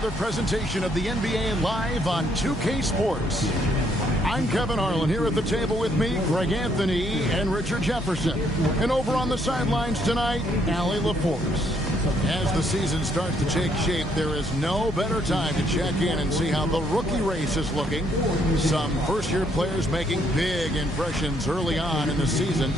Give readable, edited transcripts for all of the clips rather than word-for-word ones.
The presentation of the NBA live on 2K Sports. I'm Kevin Harlan here at the table with me, Greg Anthony and Richard Jefferson. And over on the sidelines tonight, Allie LaForce. As the season starts to take shape, there is no better time to check in and see how the rookie race is looking. Some first-year players making big impressions early on in the season.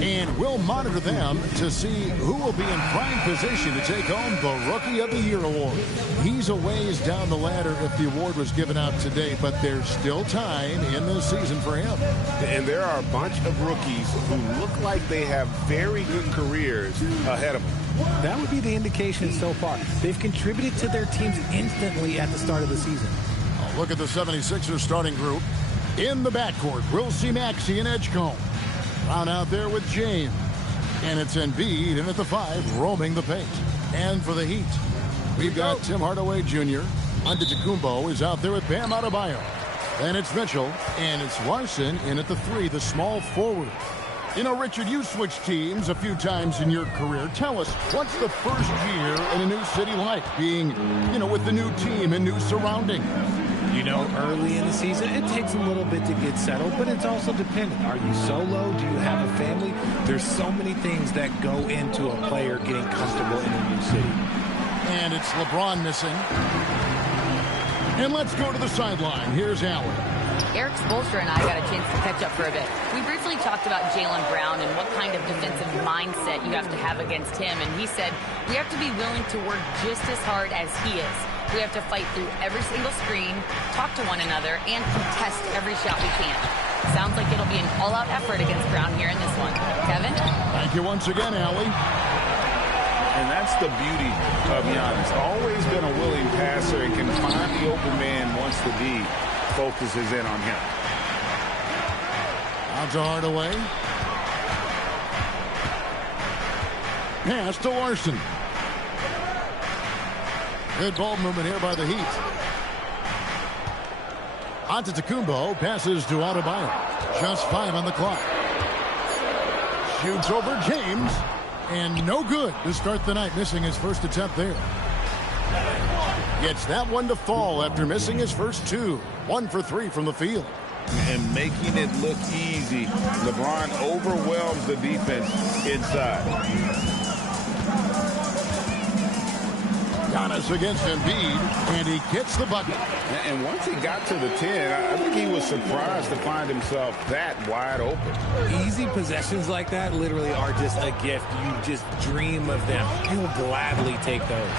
And we'll monitor them to see who will be in prime position to take home the Rookie of the Year award. He's a ways down the ladder if the award was given out today, but there's still time in the season for him. And there are a bunch of rookies who look like they have very good careers ahead of them. That would be the indication so far. They've contributed to their teams instantly at the start of the season. Look at the 76ers starting group. In the backcourt, we'll see Maxey and Edgecombe. Round out there with James. And it's Embiid in at the 5, roaming the paint. And for the Heat, we've got Tim Hardaway Jr. Antetokounmpo is out there with Bam Adebayo. Then it's Mitchell, and it's Larson in at the 3, the small forward. You know, Richard, you switched teams a few times in your career. Tell us, what's the first year in a new city like, being, with the new team and new surroundings? Early in the season, it takes a little bit to get settled, but it's also dependent. Are you solo? Do you have a family? There's so many things that go into a player getting comfortable in a new city. And it's LeBron missing. And let's go to the sideline. Here's Allen. Eric Spoelstra and I got a chance to catch up for a bit. We briefly talked about Jaylen Brown and what kind of defensive mindset you have to have against him. And he said, we have to be willing to work just as hard as he is. We have to fight through every single screen, talk to one another, and contest every shot we can. Sounds like it'll be an all-out effort against Brown here in this one. Kevin? Thank you once again, Allie. And that's the beauty of Giannis. Always been a willing passer and can find the open man once the D focuses in on him. Out to Hardaway. Pass to Larson. Good ball movement here by the Heat. Antetokounmpo passes to Adebayo. Just 5 on the clock. Shoots over James. And no good to start the night, missing his first attempt there. Gets that one to fall after missing his first 2. 1 for 3 from the field. And making it look easy. LeBron overwhelms the defense inside. Giannis against Embiid, and he gets the bucket. And once he got to the 10, I think he was surprised to find himself that wide open. Easy possessions like that literally are just a gift. You just dream of them. You'll gladly take those.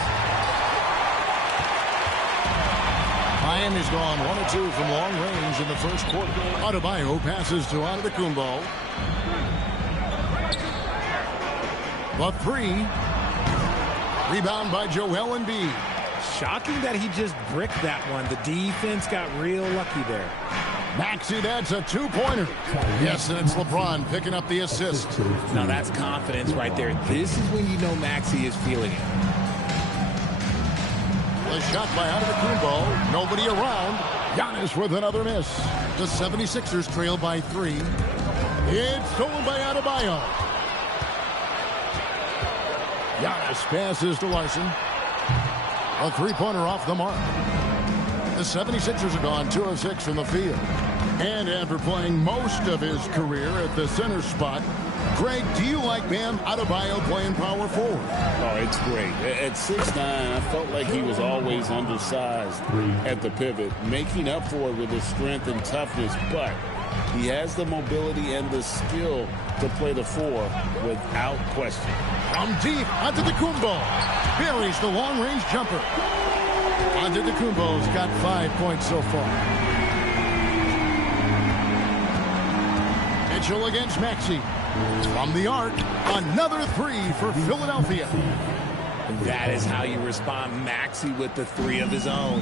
Miami's gone 1 of 2 from long range in the first quarter. Adebayo passes to Antetokounmpo. The 3. Rebound by Joel Embiid. Shocking that he just bricked that one. The defense got real lucky there. Maxey, that's a 2-pointer. Yes, and it's LeBron picking up the assist. Now that's confidence right there. This is when you know Maxey is feeling it. The shot by Antetokounmpo. Nobody around. Giannis with another miss. The 76ers trail by 3. It's stolen by Adebayo. Giannis passes to Larson. A 3-pointer off the mark. The 76ers have gone 2 of 6 from the field. And after playing most of his career at the center spot, Greg, do you like Bam Adebayo playing power forward? Oh, it's great. At 6'9", I felt like he was always undersized at the pivot, making up for it with his strength and toughness, but he has the mobility and the skill to play the 4 without question. From deep, Antetokounmpo buries the long-range jumper. Antetokounmpo's got 5 points so far. Mitchell against Maxey. From the arc, another 3 for Philadelphia. That is how you respond. Maxey with the 3 of his own.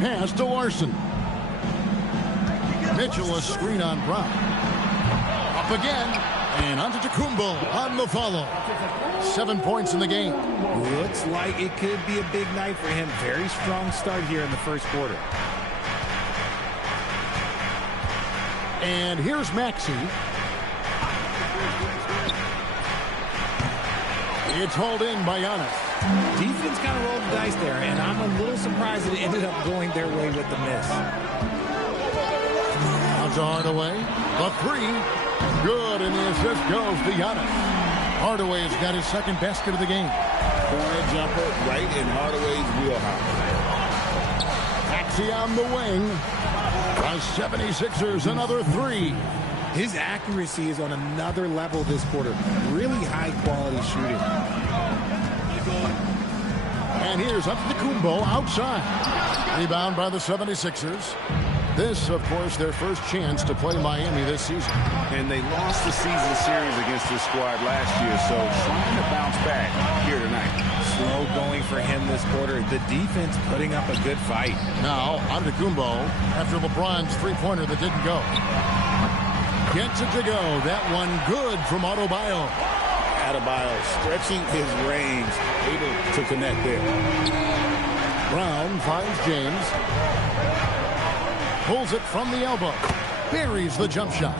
Pass to Larson. Mitchell a screen on Brown. Up again, and Antetokounmpo on the follow. 7 points in the game. Looks like it could be a big night for him. Very strong start here in the first quarter. And here's Maxey. It's hauled in by Giannis. Defense kind of rolled the dice there, and I'm a little surprised that it ended up going their way with the miss. Out to Hardaway. The three. Good, and the assist goes to Giannis. Hardaway has got his second basket of the game. Corner jumper right in Hardaway's wheelhouse. Taxi on the wing. The 76ers another three. His accuracy is on another level this quarter. Really high-quality shooting. And here's Antetokounmpo outside. Rebound by the 76ers. This, of course, their first chance to play Miami this season. And they lost the season series against this squad last year, so trying to bounce back here tonight. Slow going for him this quarter. The defense putting up a good fight. Now, Antetokounmpo, after LeBron's three-pointer that didn't go. Gets it to go. That one good from Adebayo. Adebayo stretching his range, able to connect there. Brown finds James. Pulls it from the elbow. Buries the jump shot.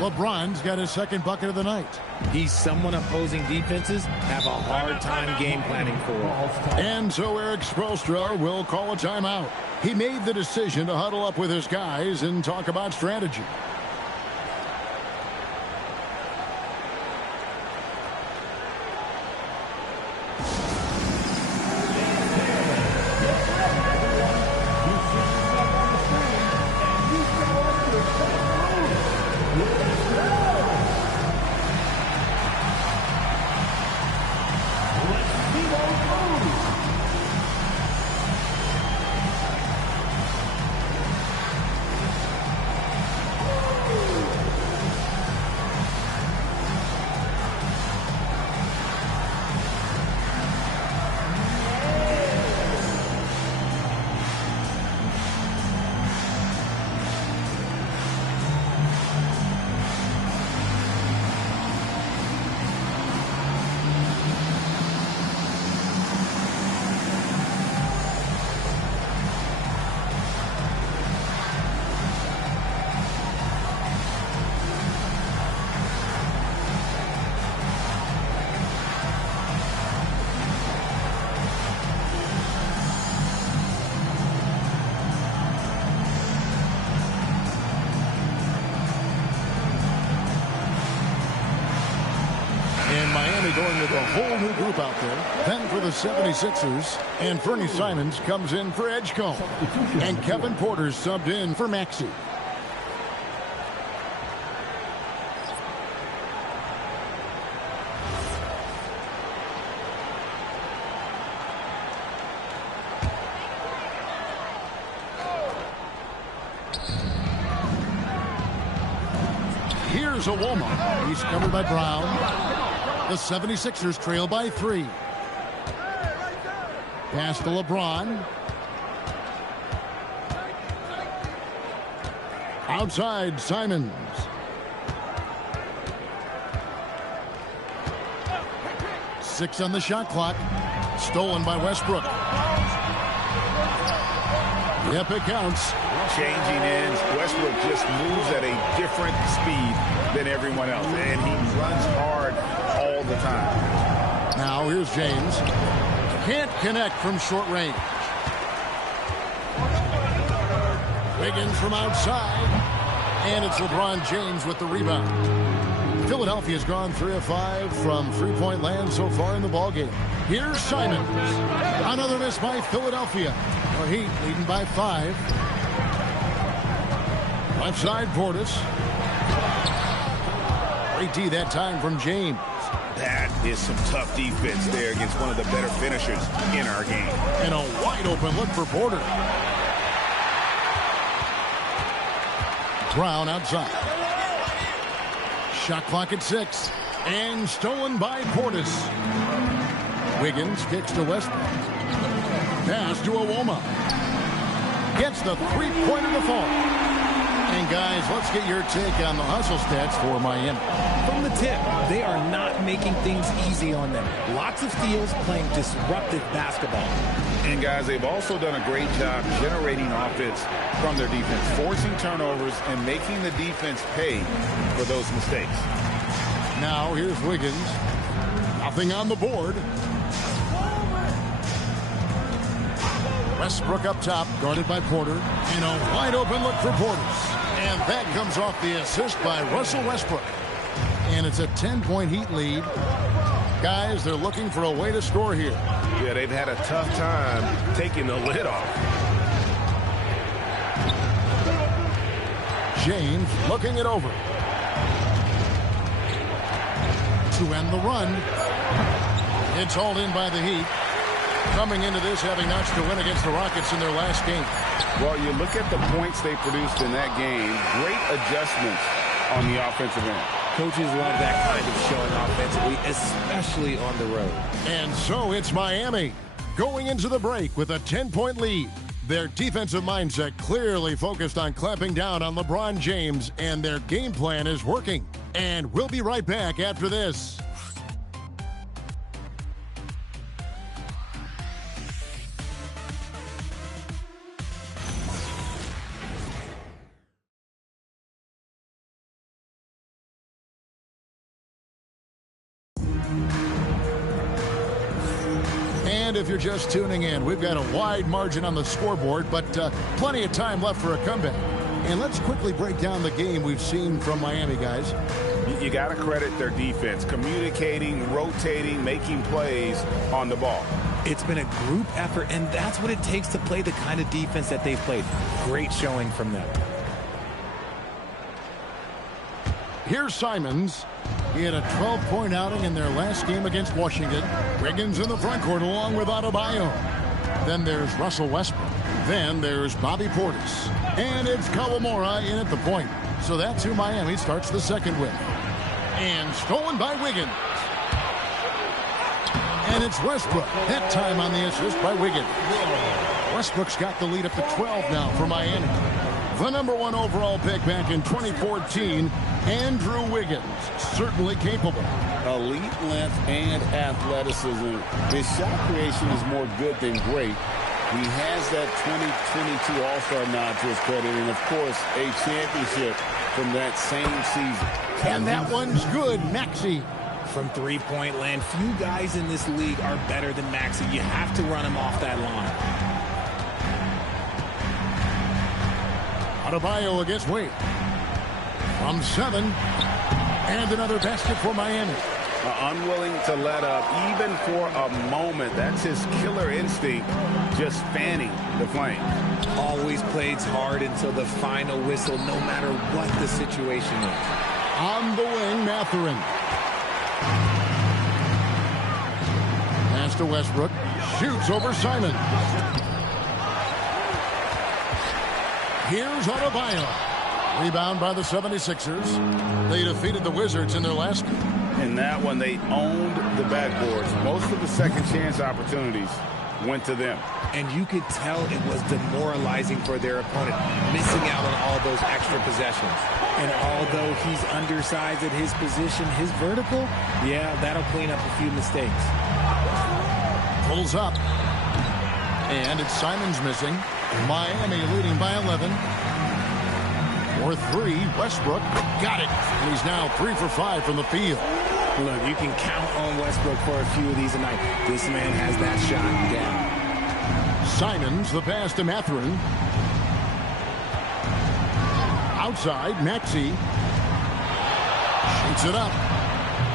LeBron's got his second bucket of the night. He's someone opposing defenses have a hard time game planning for. And so Eric Spoelstra will call a timeout. He made the decision to huddle up with his guys and talk about strategy. Going with a whole new group out there. Then for the 76ers, and Fernie Simons comes in for Edgecombe. And Kevin Porter's subbed in for Maxey. Here's Awoma. He's covered by Brown. The 76ers trail by 3. Pass to LeBron. Outside, Simons. Six on the shot clock. Stolen by Westbrook. Yep, it counts. Changing ends. Westbrook just moves at a different speed than everyone else, and he runs hard all the time. Now here's James. Can't connect from short range. Wiggins from outside. And it's LeBron James with the rebound. Philadelphia's gone 3 of 5 from three-point land so far in the ballgame. Here's Simons. Another miss by Philadelphia. The Heat leading by 5. Left side, Portis. Great D that time from James. That is some tough defense there against one of the better finishers in our game. And a wide open look for Porter. Brown outside. Shot clock at 6. And stolen by Portis. Wiggins kicks to Westbrook. Pass to Awoma. Gets the three-pointer to fall. And guys, let's get your take on the hustle stats for Miami. From the tip, they are not making things easy on them. Lots of steals, playing disruptive basketball. And guys, they've also done a great job generating offense from their defense, forcing turnovers and making the defense pay for those mistakes. Now here's Wiggins. Nothing on the board. Westbrook up top, guarded by Porter. And a wide open look for Portis. And that comes off the assist by Russell Westbrook. And it's a 10-point Heat lead. Guys, they're looking for a way to score here. Yeah, they've had a tough time taking the lid off. James looking it over. To end the run. It's hauled in by the Heat. Coming into this, having notched a win against the Rockets in their last game. Well, you look at the points they produced in that game. Great adjustments on the offensive end. Coaches love that kind of showing offensively, especially on the road. And so it's Miami going into the break with a 10-point lead. Their defensive mindset clearly focused on clamping down on LeBron James, and their game plan is working. And we'll be right back after this. And if you're just tuning in, we've got a wide margin on the scoreboard, but plenty of time left for a comeback. And let's quickly break down the game we've seen from Miami, guys. You got to credit their defense, communicating, rotating, making plays on the ball. It's been a group effort, and that's what it takes to play the kind of defense that they've played. Great showing from them. Here's Simons. He had a 12-point outing in their last game against Washington. Wiggins in the front court along with Adebayo. Then there's Russell Westbrook. Then there's Bobby Portis. And it's Kawamura in at the point. So that's who Miami starts the second with. And stolen by Wiggins. And it's Westbrook. That time on the assist by Wiggins. Westbrook's got the lead up to 12 now for Miami. The #1 overall pick back in 2014, Andrew Wiggins, certainly capable. Elite length and athleticism. His shot creation is more good than great. He has that 2022 All-Star nod to his credit, and of course, a championship from that same season. And that one's good, Maxey. From three-point land, few guys in this league are better than Maxey. You have to run him off that line. Adebayo against Wade. From 7. And another basket for Miami. Unwilling to let up, even for a moment. That's his killer instinct, just fanning the flame. Always plays hard until the final whistle, no matter what the situation is. On the wing, Mathurin. Pass to Westbrook. Shoots over Simon. Here's Adebayo. Rebound by the 76ers. They defeated the Wizards in their last game. In that one, they owned the backboards. Most of the second chance opportunities went to them. And you could tell it was demoralizing for their opponent, missing out on all those extra possessions. And although he's undersized at his position, his vertical, yeah, that'll clean up a few mistakes. Pulls up. And it's Simons missing. Miami leading by 11. For 3, Westbrook got it. And he's now 3 for 5 from the field. Look, you can count on Westbrook for a few of these tonight. This man has that shot down. Simons, the pass to Mathurin. Outside, Maxey. Shoots it up.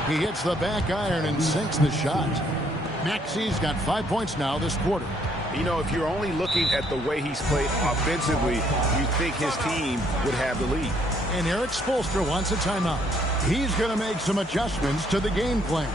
He hits the back iron and sinks the shot. Maxey's got 5 points now this quarter. You know, if you're only looking at the way he's played offensively, you think his team would have the lead. And Eric Spoelstra wants a timeout. He's going to make some adjustments to the game plan.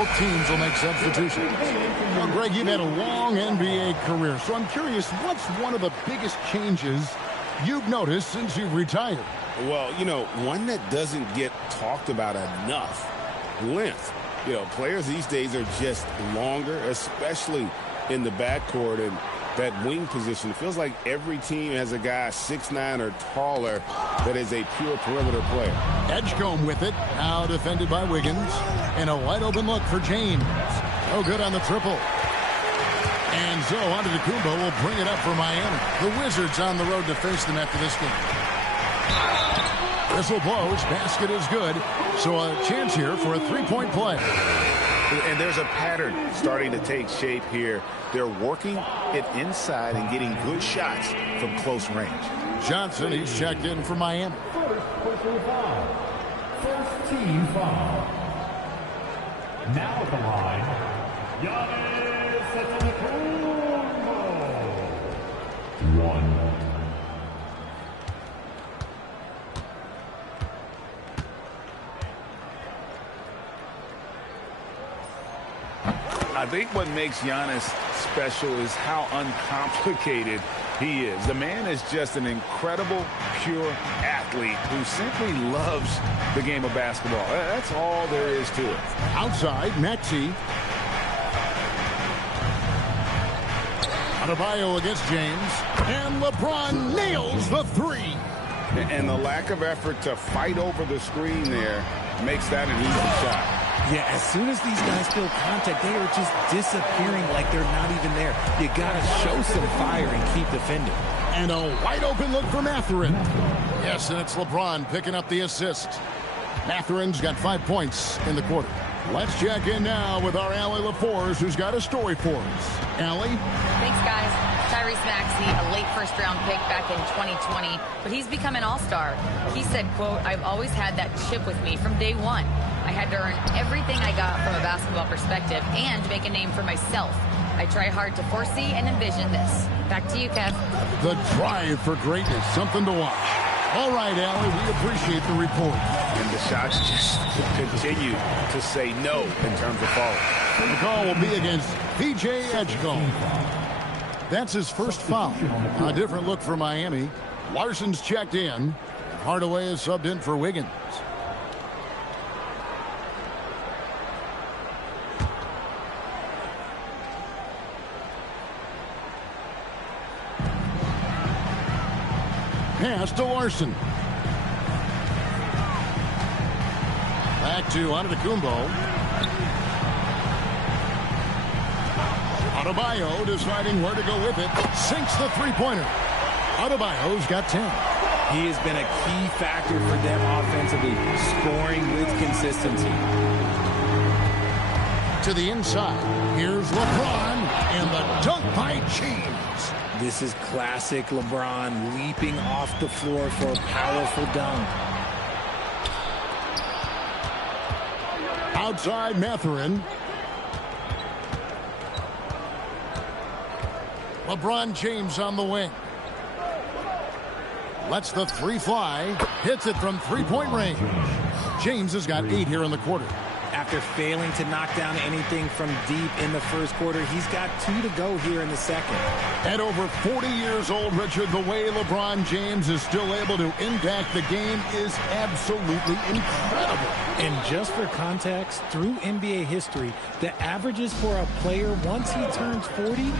Both teams will make substitutions. Well, Greg, you've had a long NBA career, so I'm curious, what's one of the biggest changes you've noticed since you've retired? Well, one that doesn't get talked about enough, length. Players these days are just longer, especially in the backcourt and that wing position. It feels like every team has a guy 6'9" or taller that is a pure perimeter player. Edgecombe with it, now defended by Wiggins, and a wide open look for James. Oh, good on the triple. And so Antetokounmpo will bring it up for Miami. The Wizards on the road to face them after this game. Whistle blows, basket is good, so a chance here for a three-point play. And there's a pattern starting to take shape here. They're working it inside and getting good shots from close range. Johnson, he's checked in for Miami. First team foul. Now at the line, Giannis Antetokounmpo. 1. I think what makes Giannis special is how uncomplicated he is. The man is just an incredible, pure athlete who simply loves the game of basketball. That's all there is to it. Outside, Maxey. Adebayo against James. And LeBron nails the three. And the lack of effort to fight over the screen there makes that an easy shot. Yeah, as soon as these guys feel contact, they are just disappearing like they're not even there. You got to show some fire and keep defending. And a wide open look for Mathurin. Yes, and it's LeBron picking up the assist. Mathurin's got 5 points in the quarter. Let's check in now with our Allie LaForce, who's got a story for us. Allie? Thanks, guys. Tyrese Maxey, a late first-round pick back in 2020, but he's become an all-star. He said, quote, "I've always had that chip with me from day one. I had to earn everything I got from a basketball perspective and make a name for myself. I try hard to foresee and envision this." Back to you, Kev. The drive for greatness, something to watch. All right, Allie, we appreciate the report. And the shots just continue to say no in terms of falling. The call will be against PJ Edgecombe. That's his first foul. A different look for Miami. Larson's checked in. Hardaway is subbed in for Wiggins. Pass to Larson. Back to Antetokounmpo. Adebayo deciding where to go with it. Sinks the three-pointer. Adebayo's got 10. He has been a key factor for them offensively, scoring with consistency. To the inside. Here's LeBron and the dunk by James. This is classic LeBron leaping off the floor for a powerful dunk. Outside Mathurin. LeBron James on the wing. Lets the three fly. Hits it from three-point range. James has got 8 here in the quarter. After failing to knock down anything from deep in the first quarter, he's got 2 to go here in the second. At over 40 years old, Richard, the way LeBron James is still able to impact the game is absolutely incredible. And just for context, through NBA history, the averages for a player once he turns 40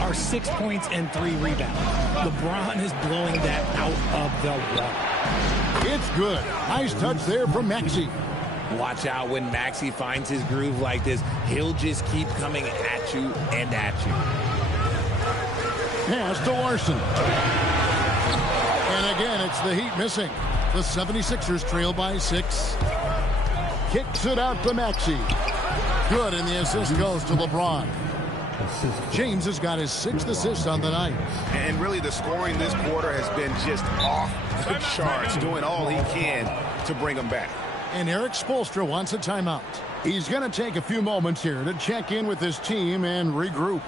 are 6 points and 3 rebounds. LeBron is blowing that out of the water. It's good. Nice touch there from Maxey. Watch out when Maxey finds his groove like this. He'll just keep coming at you and at you. Pass to Larson. And again, it's the Heat missing. The 76ers trail by 6. Kicks it out to Maxey. Good, and the assist goes to LeBron. James has got his 6th assist on the night. And really the scoring this quarter has been just off the charts, doing all he can to bring them back. And Eric Spoelstra wants a timeout. He's going to take a few moments here to check in with his team and regroup.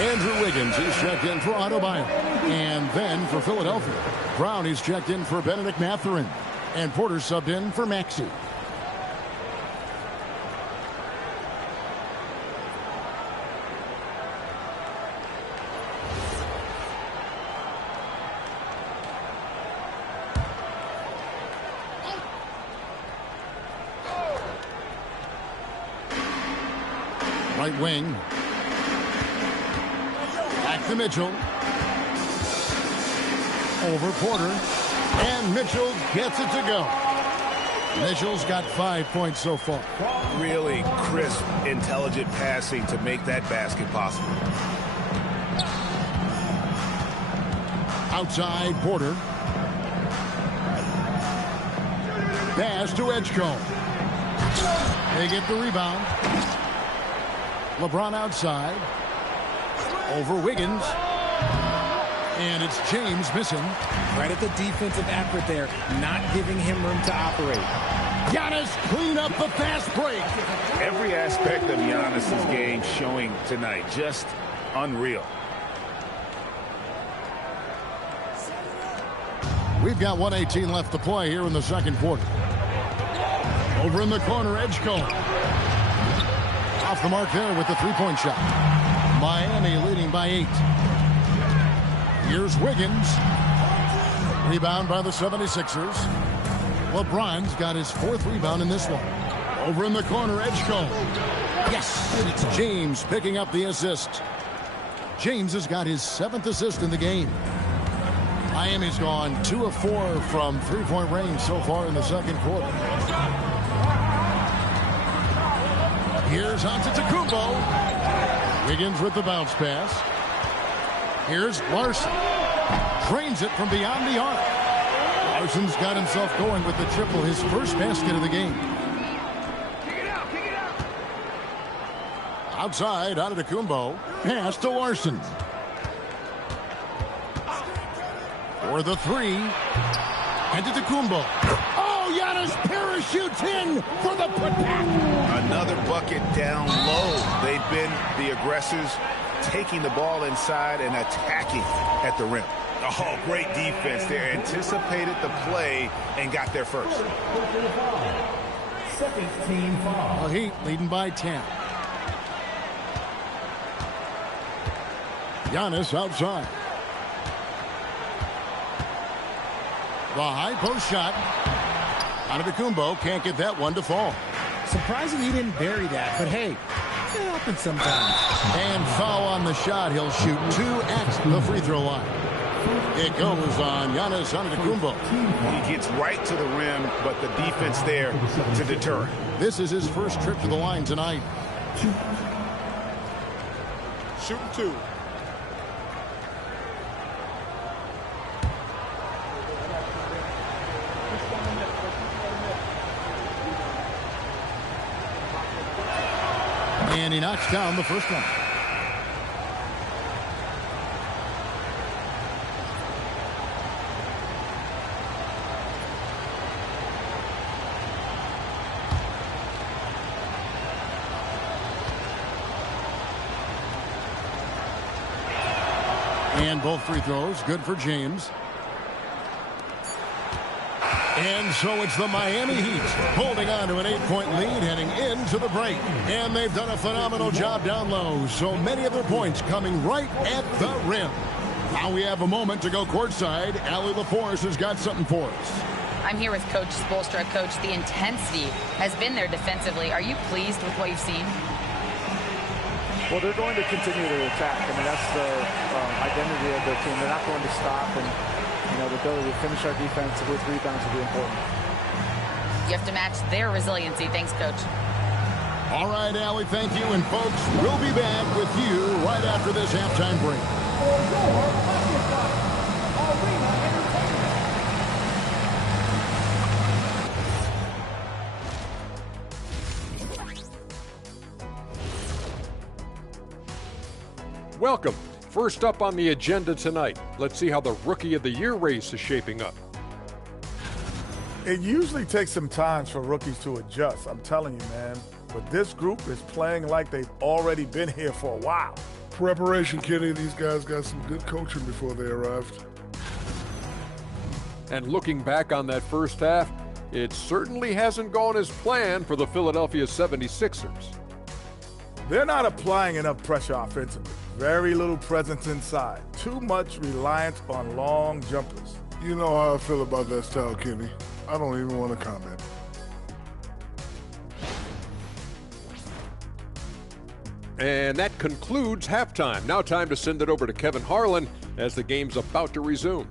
Andrew Wiggins, he's checked in for Adebayo. And then for Philadelphia, Brown, he's checked in for Benedict Mathurin. And Porter subbed in for Maxey. Right wing. Back to Mitchell. Over Porter. And Mitchell gets it to go. Mitchell's got 5 points so far. Really crisp, intelligent passing to make that basket possible. Outside Porter. Pass to Edgecombe. They get the rebound. LeBron outside. Over Wiggins. And it's James missing. Right at the defensive effort there, not giving him room to operate. Giannis clean up the fast break. Every aspect of Giannis's game showing tonight. Just unreal. We've got 1:18 left to play here in the second quarter. Over in the corner, Edgecombe. Off the mark there with the three-point shot. Miami leading by 8. Here's Wiggins. Rebound by the 76ers. LeBron's got his 4th rebound in this one. Over in the corner, Edgecombe. Yes, and it's James picking up the assist. James has got his 7th assist in the game. Miami's gone 2 of 4 from three-point range so far in the second quarter. Here's Antetokounmpo. Wiggins with the bounce pass. Here's Larson. Drains it from beyond the arc. Larson's got himself going with the triple, his first basket of the game. Outside, Antetokounmpo. Pass to Larson. For the three. Antetokounmpo. Oh, Giannis parachutes in for the putback. Another bucket down low. They've been the aggressors, taking the ball inside and attacking at the rim. Oh, great defense there. Anticipated the play and got there first. Second team foul. The Heat leading by 10. Giannis outside. The high post shot. Antetokounmpo can't get that one to fall. Surprising he didn't bury that, but hey, it happens sometimes. And foul on the shot. He'll shoot 2 at the free throw line. It goes on Giannis Antetokounmpo. He gets right to the rim, but the defense there to deter him. This is his first trip to the line tonight. Shooting 2. And he knocks down the first one. And both free throws good for James. And so it's the Miami Heat holding on to an 8-point lead heading into the break. And they've done a phenomenal job down low. So many of their points coming right at the rim. Now we have a moment to go courtside. Allie LaForce has got something for us. I'm here with Coach Spoelstra. Coach, the intensity has been there defensively. Are you pleased with what you've seen? Well, they're going to continue to attack. I mean, that's the identity of their team. They're not going to stop, and the ability to finish our defense with rebounds will be important. You have to match their resiliency. Thanks, Coach. All right, Allie, thank you. And, folks, we'll be back with you right after this halftime break. Welcome. First up on the agenda tonight, let's see how the Rookie of the Year race is shaping up. It usually takes some time for rookies to adjust, I'm telling you, man. But this group is playing like they've already been here for a while. preparation, Kenny. These guys got some good coaching before they arrived. And looking back on that first half, it certainly hasn't gone as planned for the Philadelphia 76ers. They're not applying enough pressure offensively. Very little presence inside. Too much reliance on long jumpers. You know how I feel about that style, Kenny. I don't even want to comment. And that concludes halftime. Now time to send it over to Kevin Harlan as the game's about to resume.